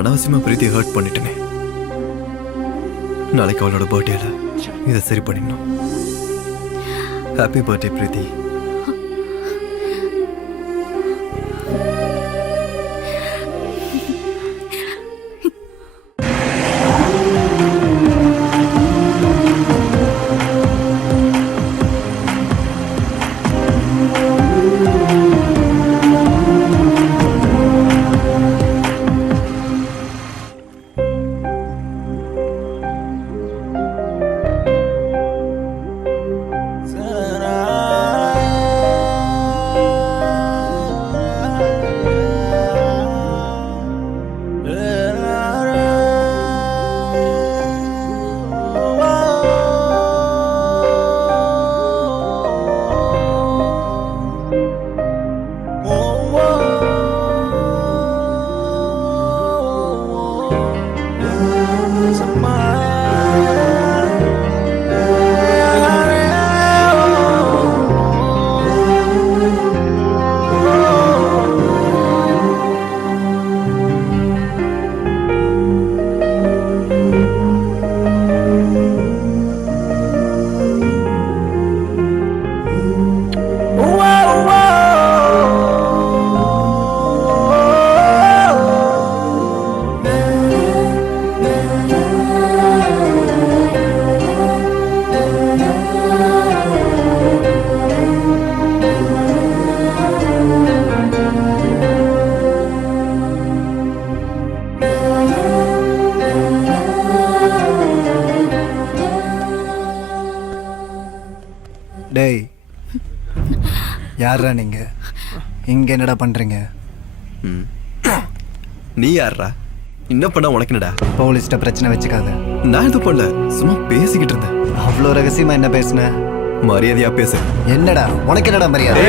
அனாவசியமா பிரீத்தியை ஹர்ட் பண்ணிட்டேனே. நாளைக்கு அவளோட பர்த்டேல இதை சரி பண்ணிடணும். ஹாப்பி பர்த்டே பிரீத்தி. டேய், யாரா நீங்க? இங்க என்னடா பண்றீங்க? நீ யாரா? என்ன பண்ண உனக்கு என்னடா? போலீஸ்ட்ட பிரச்சனை வச்சுக்காத. நான் எதுவும் பண்ணல, சும்மா பேசிக்கிட்டு இருந்தேன். அவ்வளோ ரகசியமா என்ன பேசுன? மரியாதையா பேசு. என்னடா உனக்கு என்னடா மரியாதை?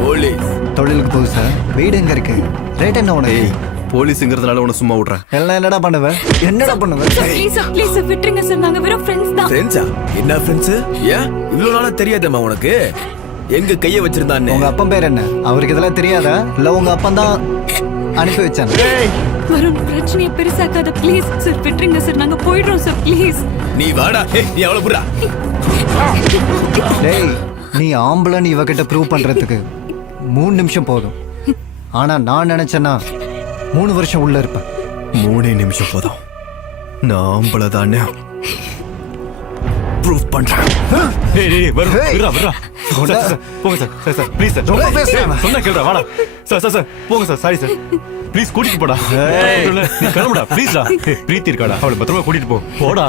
போலீஸ் தொழிலுக்கு புதுசா? வீடு எங்க இருக்கு? ரேட் என்ன உனக்கு? போலீஸ்ங்கிறதுனால உன சும்மா விடுறேன். எல்லாம் என்னடா பண்ணுவ? என்னடா பண்ணுவ? ப்ளீஸ் விட்டுருங்க சார், நாங்க வெறும் ஃப்ரெண்ட்ஸ் தான். ஃப்ரெண்ட்ஸா? என்ன ஃப்ரெண்ட்ஸ்? ஏன் இவ்வளவு நாளா தெரியாதம்மா உனக்கு? எங்க கைய வச்சிருந்தானே? உங்க அப்பன் பேர் என்ன? அவருக்கு இதெல்லாம் தெரியாதா? இல்ல உங்க அப்பன் தான் அனுப்பி வச்சாங்க? வரும் பிரச்சனையை பெருசாக்காத ப்ளீஸ் சார், விட்டுருங்க சார், நாங்க போயிடுறோம் சார் ப்ளீஸ். நீ வாடா. நீ அவளை புறா. டேய், நீ ஆம்பளன்னு இவகிட்ட ப்ரூவ் பண்றதுக்கு 3 நிமிஷம் போதும். ஆனா நான் நினைச்சேன்னா 3 வருஷம் உள்ள இருப்பேன். 3 நிமிஷம் போதும். நான் ஆம்பளை தானே ப்ரூவ் பண்றேன். போங்க சார் ப்ளீஸ் சார், ரொம்ப பேசுறேன். சொன்னா கேளுடா, வாடா சார் போங்க சார், சாரி சார், ப்ளீஸ் கூட்டிட்டு போடா. நீ கிளம்புடா ப்ளீஸ்டா. பிரீத்தி இருக்காடா, அவளை பத்திரமா கூட்டிட்டு போடா.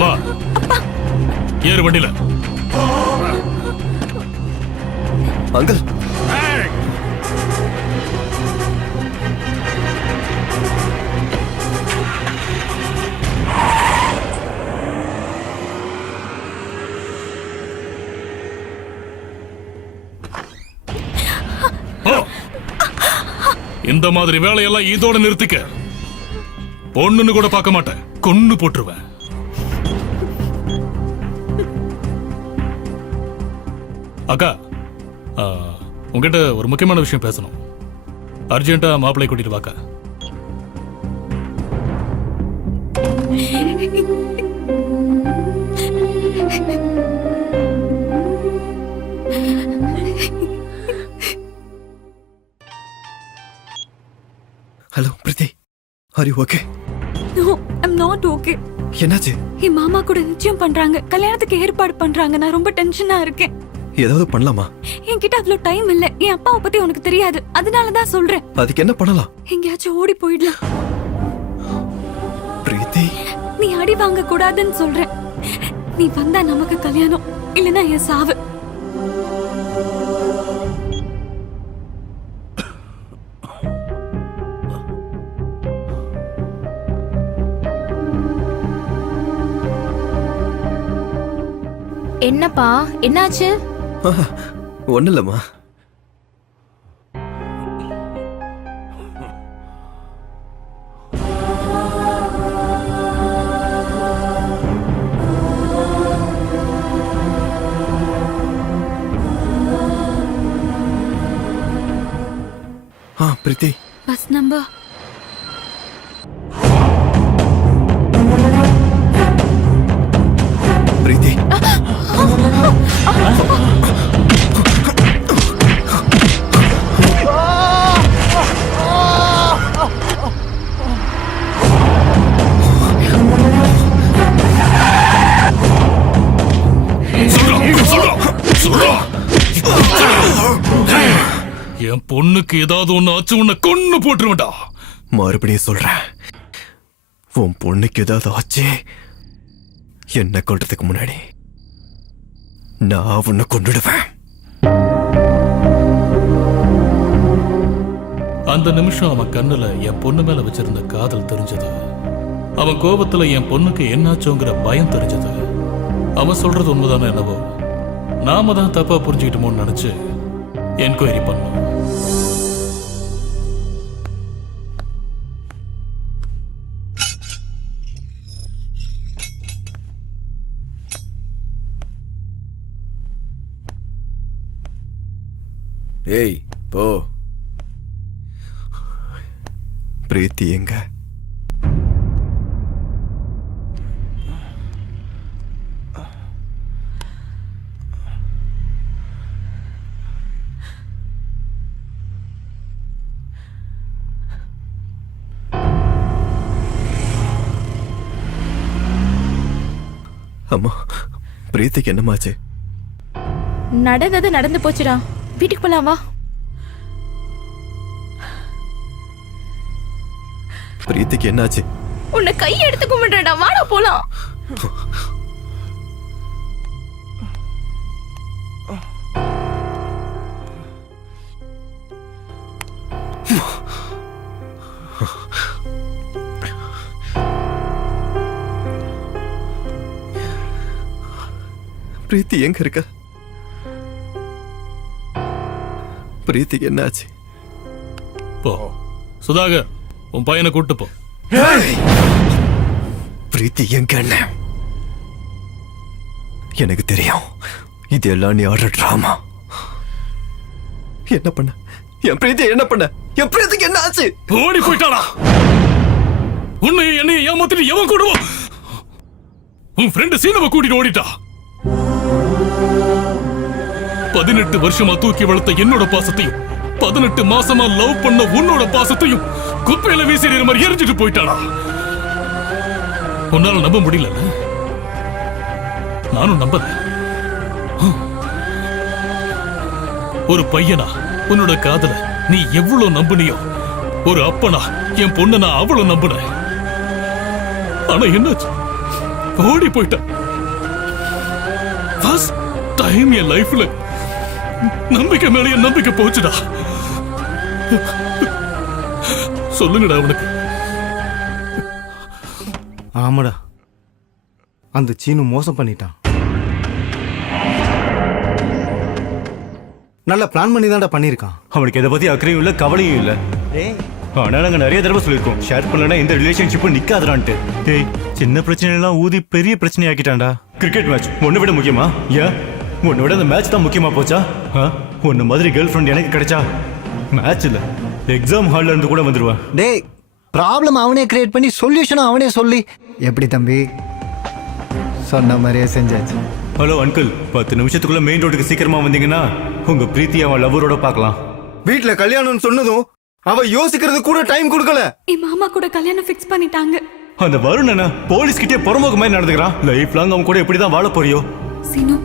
வா, ஏறு வண்டியில. அங்கிள், இந்த மாதிரி வேலையெல்லாம் இதோட நிறுத்திக்க. பொண்ணுன்னு கூட பார்க்க மாட்டேன், கொன்னு போட்டுருவேன். அக்கா, உங்ககிட்ட ஒரு முக்கியமான விஷயம் பேசணும். அர்ஜென்ட்டா மாப்பிள்ளை கூட்டிட்டு வாக்கா. Hello Preethi, are you okay? No, I'm not okay. என்னாச்சு? என் மாமா கூட நிச்சயம் பண்றாங்க, கல்யாணத்துக்கு ஏற்பாடு பண்றாங்க. நான் ரொம்ப டென்ஷனா இருக்கேன். ஏதாவது பண்ணலாமா? என்கிட்ட அவ்வளவு டைம் இல்ல. என் அப்பாவை பத்தி உனக்கு தெரியாது, அதனாலதான் சொல்றேன். அதுக்கு என்ன பண்ணலாம்? எங்கேயாச்சும் ஓடி போயிடலாம். பிரீத்தி, நீ அடி வாங்க கூடாதுன்னு சொல்றேன். நீ வந்தா நமக்கு கல்யாணம், இல்லனா என் சாவு. என்னப்பா, என்னாச்சு? ஒன்னும் இல்லம்மா. பிரீத்தி பஸ் நம்பர் பிரீத்தி என் பொண்ணுக்கு ஏதாவது ஒண்ணு ஆச்சு உன்னை கொன்னு போட்டுருவேன்டா. மறுபடியும் சொல்றேன், உன் பொண்ணுக்கு ஏதாவது ஆச்சு என்ன கொல்றதுக்கு முன்னாடி நான் உன்னை கொன்னுடுவேன். அந்த நிமிஷம் அவன் கண்ணுல என் பொண்ணு மேல வச்சிருந்த காதல் தெரிஞ்சது. அவன் கோபத்துல என் பொண்ணுக்கு என்னாச்சோங்கிற பயம் தெரிஞ்சது. அவன் சொல்றது உண்மைதானே என்னவோ, நாம தான் தப்பா புரிஞ்சுக்கிட்டோமோன்னு நினைச்சு என்கொயரி பண்ணோம். ஏய் போ. பிரீத்தி எங்க? அம்மா, பிரீத்திக்கு என்னமாச்சு? நடந்தது நடந்து போச்சுடா, வீட்டுக்கு போலாம் வா. பிரீத்திக்கு என்னாச்சு? உன்னை கை எடுத்து கும்பிடுறா, வாடா போலாம். பிரீத்தி எங்க இருக்க? பிரீத்திக்கு என்னாச்சு? போ சுதாகர், உன் பையனை கூட்டு போ. பிரீத்தி எங்க? எனக்கு தெரியும், இது எல்லாம் நீ ஆடுற டிராமா. என்ன பண்ண? என் பிரீத்தி என்ன பண்ண? என் பிரீத்திக்கு என்ன ஆச்சு? ஓடி போயிட்டாளா? உன்னை என்னை ஏமாத்திட்டு எவன் கூடுவோம்? உன் ஃப்ரெண்டு சீனவை கூட்டிட்டு ஓடிட்டா. 18 வருஷமா தூக்கி வளர்த்த என்னோட பாசத்தையும் 18 மாசமா லவ் பண்ண உன்னோட பாசத்தையும் குப்பையில வீசிற மாதிரி எரிஞ்சிட்டு போயிட்டாளா? உன்னால நம்ப முடியல? நானும் நம்பல. ஒரு பையனா உன்னோட காதல நீ எவ்வளவு நம்பினியோ, ஒரு அப்பனா என் பொண்ண நான் அவ்வளவு நம்பினேன். ஆனா என்னாச்சு? ஓடி போயிட்ட. ஃபர்ஸ்ட் டைம் என் லைஃப்ல நம்பிக்கை மேல என் நம்பிக்கை போச்சுடா. சொல்லுங்கடா உனக்கு. ஆமாடா, அந்த சீனு மோசம் பண்ணிட்டான். நல்லா பிளான் பண்ணி தான்டா பண்ணியிருக்கான். அவனுக்கு எதை பத்தி அக்கறையும் இல்ல, கவலையும் இல்ல. ஆனா நாங்க நிறைய தடவை சொல்லியிருக்கோம், ஷேர் பண்ணலன்னா இந்த ரிலேஷன்ஷிப்பும் நிக்காதுடான்ட்டு. டேய், சின்ன பிரச்சனை எல்லாம் ஊதி பெரிய பிரச்சனை ஆக்கிட்டான்டா. கிரிக்கெட் மேட்ச் ஒன்னை விட முக்கியமா? ஏன் உன்னை விட அந்த மேட்ச் தான் முக்கியமா போச்சா? உன்ன மாதிரி கேர்ள் ஃப்ரெண்ட் எனக்கு கிடைச்சா மேட்ச் இல்ல, எக்ஸாம் ஹால்ல இருந்து கூட வந்துருவேன். டேய், ப்ராப்ளம் அவனே கிரியேட் பண்ணி சொல்யூஷனும் அவனே சொல்லி, எப்படி தம்பி சொன்ன மாதிரியே செஞ்சாச்சு. ஹலோ அங்கிள், 10 நிமிஷத்துக்குள்ள மெயின் ரோடுக்கு சீக்கிரமா வந்தீங்கன்னா உங்க பிரீத்தி அவன் லவ்வரோட பார்க்கலாம். வீட்டுல கல்யாணம்னு சொன்னதும் அவ யோசிக்கிறது கூட டைம் கொடுக்கல. என் மாமா கூட கல்யாணம் ஃபிக்ஸ் பண்ணிட்டாங்க. அந்த வருண் என்ன போலீஸ் கிட்டே புறமுக மாதிரி நடந்துக்கிறான். லைஃப் லாங் அவன் கூட எப்படிதான் வாழ போறியோ? Seenu,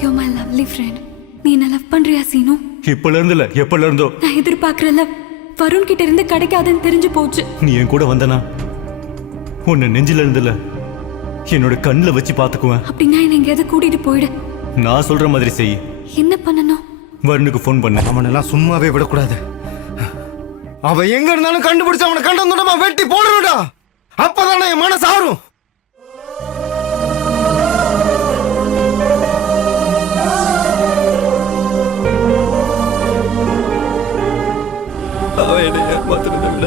you my lovely friend. நீ என்ன லவ் பண்றியா சீனு? இப்பல இருந்து இல்ல, எப்பல இருந்தோ. நான் எதிர்பார்க்கற லவ் வருண் கிட்ட இருந்து கிடைக்காதுன்னு தெரிஞ்சு போச்சு. நீ என் கூட வந்தனா உன்னை நெஞ்சில இருந்துல என்னோட கண்ணுல வச்சு பாத்துக்குவேன். அப்படின்னா என்ன எங்கேயாவது கூட்டிட்டு போயிடு. நான் சொல்ற மாதிரி செய். என்ன பண்ணணும்? வருணுக்கு ஃபோன் பண்ண. அவனெல்லாம் சும்மாவே விடக்கூடாது. அவன் எங்க இருந்தாலும் கண்டுபிடிச்சு அவனை கண்டந்துடமா வெட்டி போடணும்டா. அப்பதானே என் மனசு ஆறும். அவன் என்னை ஏமாத்துறதை விட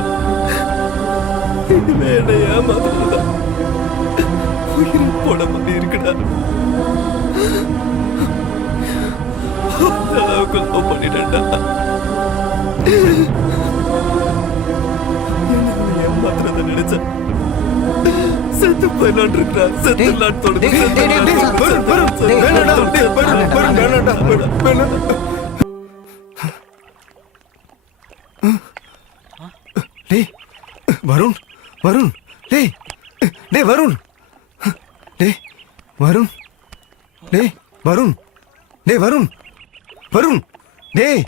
இனிமே என்னை ஏமாத்துறதா உயிரை போட மாதிரி இருக்குடா. அந்த அளவுக்கு லவ் பண்ணிட்டேன்டா. ஏமாத்துறத நினைச்சேன். செத்து போயிடலான்னு இருக்கிறா. செத்துடலான்னு தோணுது. டேய், டேய், டேய், டேய், வருண், வருண், டேய், வேணாம்டா, வருண், டேய், வருண், வருண், வேணாம்டா, வேணாம். டேய், வருண், வருண், டேய், டேய், வருண், டேய், வருண், டேய், வருண், டேய், வருண், வருண், டேய்.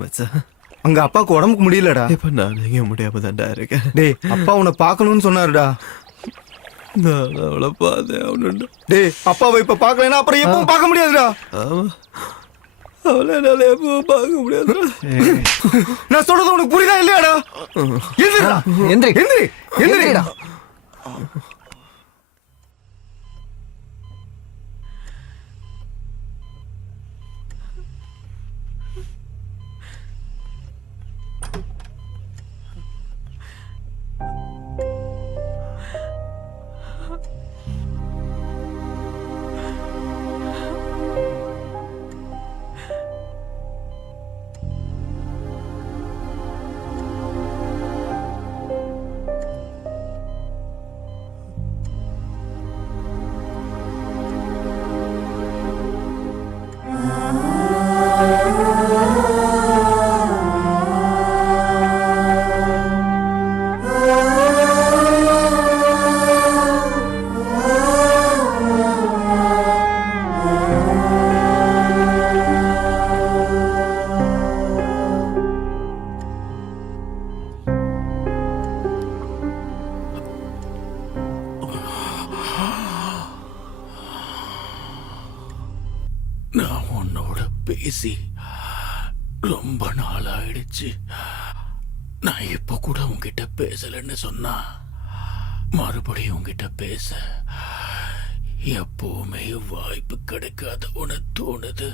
மச்சான், அங்க அப்பாவுக்கு உடம்புக்கு முடியலடா. இப்ப நான் எங்க முடியாம தான்டா இருக்கேன். டேய், அப்பா உன்னை பார்க்கணும்னு சொன்னாருடா. நான் அவளை பார்த்தேன் அவனுண்டு. டேய், அப்பாவை இப்ப பார்க்கலைன்னா அப்புறம் எப்பவும் பார்க்க முடியாதுடா. ஆமா, அவளை என்னால எப்பவும் பார்க்க முடியாதுடா. நான் சொல்றது உனக்கு புரியுதா இல்லையாடா? எந்திரிடா, எந்திரி. எந்திரி, எந்திரிடா. நான் உன்னோட பேசி ரொம்ப நாள் ஆயிடுச்சு. நான் இப்ப கூட உன்கிட்ட பேசலன்னு சொன்னா மறுபடியும் உன்கிட்ட பேச எப்பவுமே வாய்ப்பு கிடைக்காத உன தோணுது.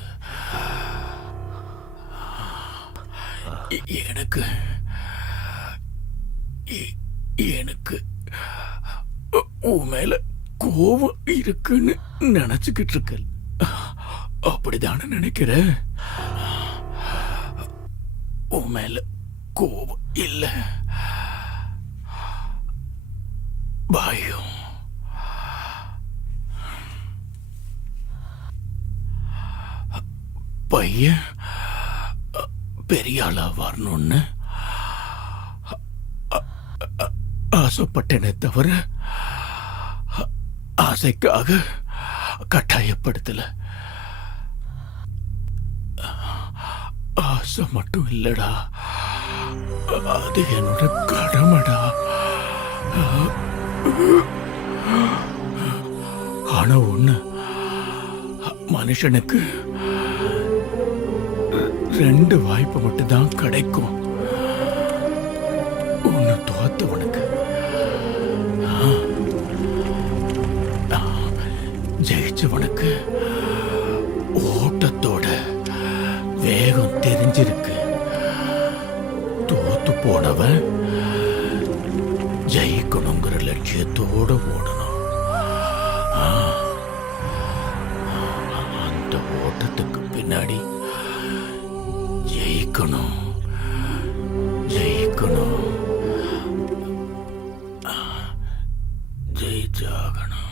எனக்கு எனக்கு உன் மேல கோபம் இருக்குன்னு நினைச்சுக்கிட்டு இருக்க. அப்படிதானே நினைக்கிற? உன் மேல கோபம் இல்ல, பயம். பையன் பெரிய ஆளா வரணும்னு ஆசைப்பட்டேனே தவிர ஆசைக்காக கட்டாயப்படுத்தல. ஆசை மட்டும் இல்லடா, அது என்னோட கடமைடா. ஆனா ஒண்ணு, மனுஷனுக்கு 2 வாய்ப்பு மட்டும்தான் கிடைக்கும். ஒண்ணு தோத்தவனுக்கு, ஜெயிச்சவனுக்கு ஓட்டத்தோட வேகம் தெரிஞ்சிருக்கு. தோத்து போனவன் ஜெயிக்கணுங்கிற லட்சியத்தோட ஓடணும். அந்த ஓட்டத்துக்கு பின்னாடி ஜெயிக்கணும், ஜெயிக்கணும், ஜெயிச்சாகணும்.